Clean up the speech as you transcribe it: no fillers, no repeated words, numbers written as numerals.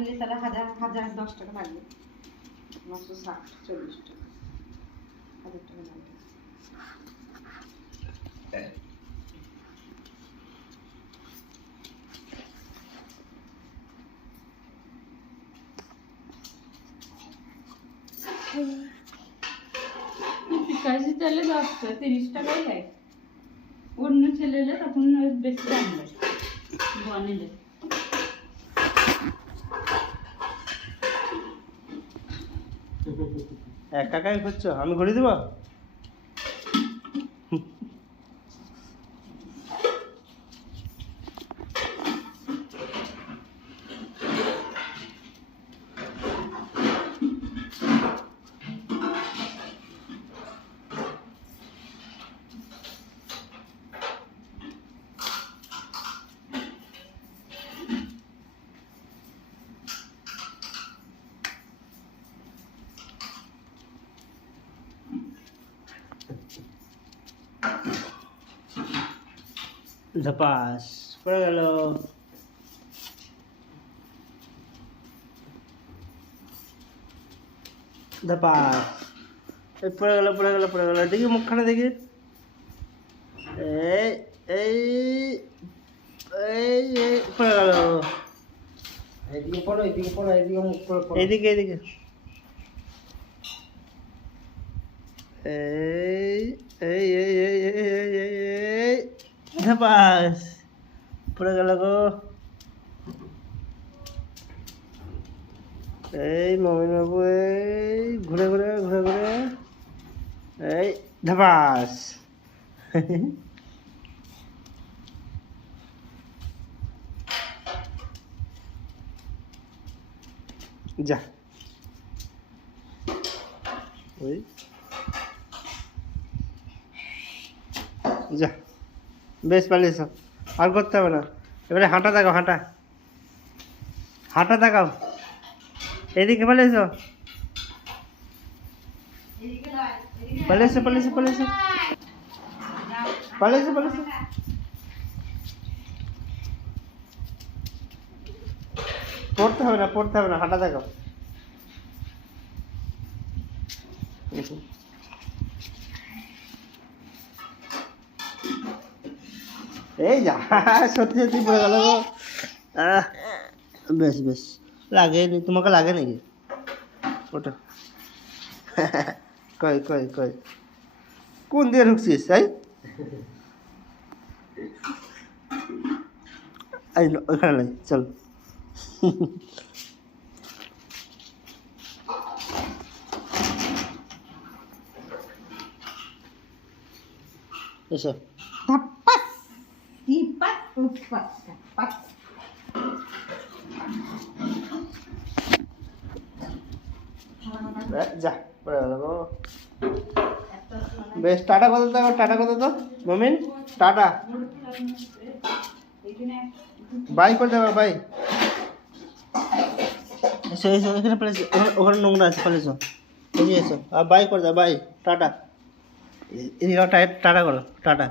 নিলে তাহলে 1010 টাকা লাগবে, 960-40 টাকা, 1000 টাকা লাগবে। কাজে চাইলে 10-30 টাকাই লাগে, অন্য ছেলে এলে তখন বেশি দাম লাগে বনিলে। একা একাই করছো, আমি ঘুরে দেবো? ঝাপাস পড়ে গেল। ঝাপাস পড়ে গেল পড়ে গেল পড়ে গেল। দেখি মুখখানে দেখি। এই এই এই পড়ে গেল। এইদিকে পড়ো, এইদিকে পড়ো, এইদিকে মুখ করে পড়ো। এইদিকে এইদিকে এই এই এই এই এই এই এই ঝাপাস পড়ে গেল গো। এই মমিন বাবু এই ঘুরে ঘুরে ঘুরে ঘুরে এই ঝাপাস। যা ওই যা, বেশ পালিয়েছ, আর করতে হবে না। এবারে হাঁটা দেখাও, হাঁটা হাঁটা দেখাও। এদিকে পালিয়েছ পালিয়েছ পালিয়েছ পালিয়েছ পালিয়েছ পালিয়েছ। পড়তে হবে না পড়তে হবে না, হাঁটা দেখাও। এই যা, সত্যি সত্যি পড়ে গেল গো। বেশ বেশ, লাগেনি তোমাকে? লাগে নাকি ওটা? কই কই কই কোন দিয়ে ঢুকছিস? এই ওইখানে নাই, চল। এসো। ধাপ্পাস, টিপাস, উপাস, ধাপ্পাস। যা পড়ে গেল গো। বেশ, টাটা কত তো, টাটা কত তো মমিন, টাটা বাই করে দেবা। বাই, এসো এসো, এখানে পালিয়েছো, ওখানে নোংরা আছে, পালিয়েছো, এদিকে এসো। আর বাই করে দাও, বাই, টাটা। এদিকে টাটা করো, টাটা।